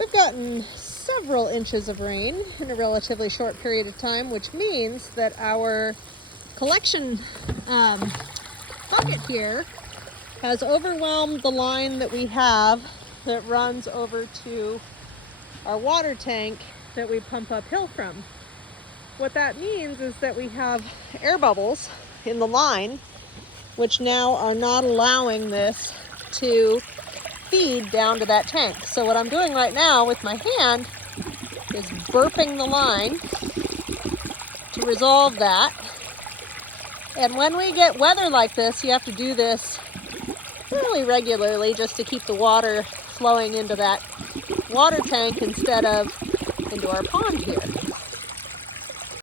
We've gotten several inches of rain in a relatively short period of time, which means that our collection bucket here has overwhelmed the line that we have that runs over to our water tank that we pump uphill from. What that means is that we have air bubbles in the line, which now are not allowing this to feed down to that tank. So what I'm doing right now with my hand is burping the line to resolve that. And when we get weather like this, you have to do this fairly regularly just to keep the water flowing into that water tank instead of into our pond here.